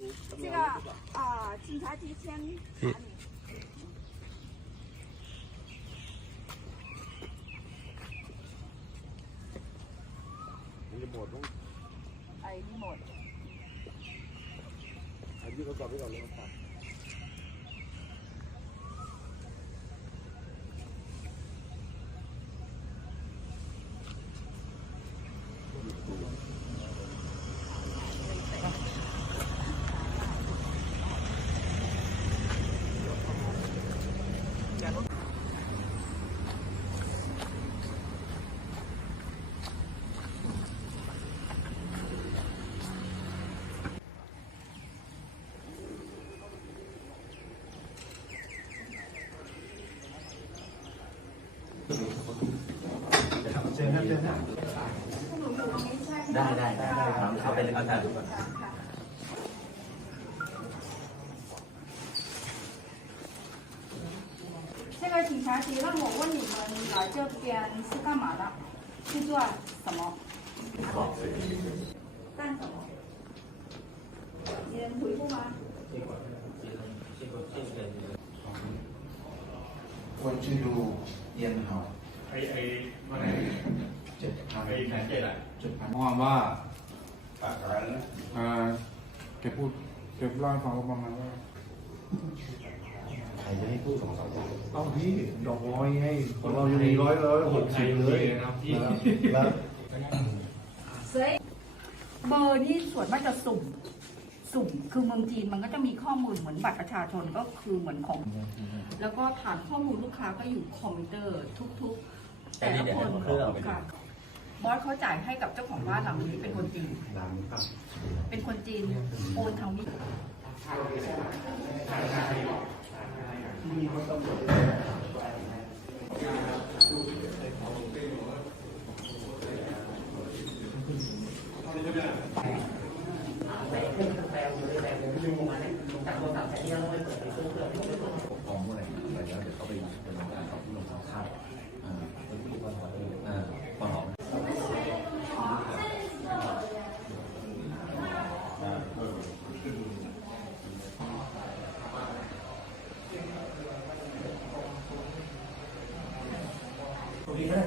这个啊、警察局先查你。你抹中，哎，你抹，哎，你这搞没搞那么快？ไปก่อนเลยครับ ได้ได้ได้ได้ครับเข้าไปเลยครับอาจารย์ 这个警察局让我问你们来这边是干嘛的？是做什么？干什么？你能回复吗？ คนชื่อดูเยียนเฮา ไอ้ไอ้วันไหนเจ็ดพันไอ้แผนเจ็ดอะเจ็ดพันมองว่าปากร้านนะอ่าแกพูดแกเล่าให้ฟังว่าประมาณว่าใครจะให้พูดสองสามคนเอาพี่ดอกร้อยให้ของเรายังมีร้อยเลยหกสิบเลยนะพี่แล้ว所以เบอร์นี่ส่วนมากจะสุ่ม สุ่ม คือเมืองจีนมันก็จะมีข้อมูลเหมือนบัตรประชาชนก็คือเหมือนของ แล้วก็ฐานข้อมูลลูกค้าก็อยู่คอมพิวเตอร์ทุก ๆ แต่นี่เดี๋ยวให้เครื่องเอาไปดู ค่ะบอสเขาจ่ายให้กับเจ้าของบ้านหลังนี้เป็นคนจีนนามครับเป็นคนจีนโอนทางวิของเมื่อไหร่อะไรแล้วเดี๋ยวเขาไปเป็นการสอบที่ลงสังคาอ่าเป็นผู้ปกครองอ่าปหอ ตรง เลี้ย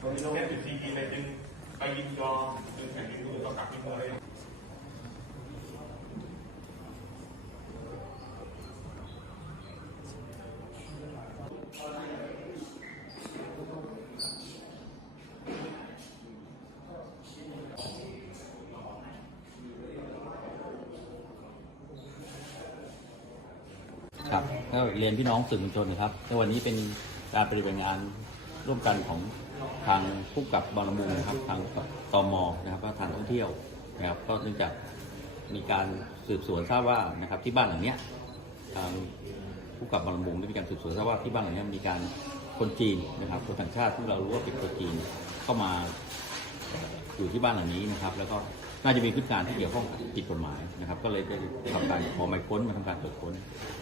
ตรงนี้เราแค่จุดซีพีเลยจึงไปยินยอมจึงแข่งยินดูต่อกลับยินมือเลยครับก็เรียนพี่น้องสื่อมวลชนนะครับในวันนี้เป็นการปฏิบัติงาน ร่วมกันของทางผู้กับบางละมุงนะครับทางกับตมนะครับก็ทางท่องเที่ยวนะครับก็เนื่องจากมีการสืบสวนทราบว่านะครับที่บ้านหลังเนี้ยทางผู้กับบางละมุงได้มีการสืบสวนทราบว่าที่บ้านหลังเนี้ยมีการคนจีนนะครับคนต่างชาติที่เรารู้ว่าเป็นคนจีนเข้ามาอยู่ที่บ้านหลังนี้นะครับ แล้วก็ น่าจะมีพฤติการที่เกี่ยวข้องกับผิดกฎหมายนะครับ ก็เลยได้ทำการขอหมายค้นมาทำการตรวจค้น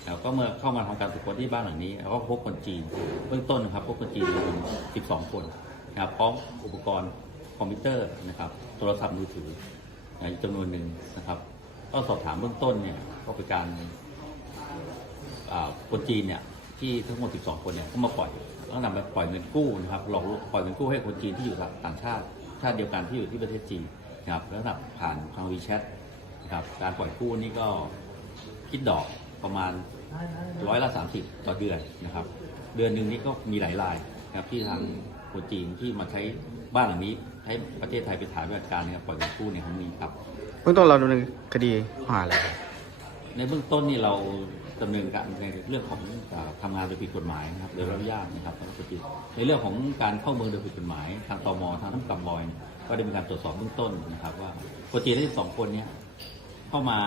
แล้วก็เมื่อเข้ามาทำการตรวจค้นที่บ้านหลังนี้เราก็พบคนจีนเบื้องต้นนะครับพบคนจีนจำนวน12 คนนะครับพร้อมอุปกรณ์คอมพิวเตอร์นะครับโทรศัพท์มือถือจำนวนหนึ่งนะครับก็สอบถามเบื้องต้นเนี่ยก็เป็นการอ่าคนจีนเนี่ยที่ทั้งหมด 12 คนเนี่ยเขามาปล่อยแล้วนำไปปล่อยเงินกู้นะครับหลอกลวงปล่อยเงินกู้ให้คนจีนที่อยู่ต่างชาติ ชาติเดียวกันที่อยู่ที่ประเทศจีน นะครับแล้วนำผ่านทางวีแชทนะครับการปล่อยกู้นี่ก็คิดดอกประมาณร้อยละ 30 ต่อเดือนนะครับ เดือนหนึ่งนี่ก็มีหลายรายนะครับที่ทางคนจีนที่มาใช้บ้านหลังนี้ใช้ประเทศไทยเป็นฐานปฏิบัติการนะครับปล่อยเงินกู้ในครั้งนี้ครับเบื้องต้นเราดำเนินคดีข้อหาอะไรครับในเบื้องต้นนี่เรา ดำเนินการในเรื่องของเอ่อทำงานโดยผิดกฎหมายนะครับโดยรับอนุญาตนะครับแล้วก็ผิดในเรื่องของการเข้าเมืองโดยผิดกฎหมาย ทางตมทางทั้งกำบอยก็ได้มีการตรวจสอบเบื้องต้นนะครับ ว่าคนจีนทั้งสองคนเนี่ยเข้ามา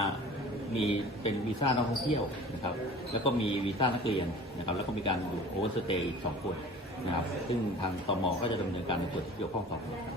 มีเป็นวีซ่านักท่องเที่ยวนะครับ แล้วก็มีวีซ่านักเรียนนะครับ แล้วก็มีการอยู่โอเวอร์สเตย์อีกสองคนนะครับ ซึ่งทางตมก็จะดำเนินการในส่วนที่เกี่ยวข้องต่อไปครับ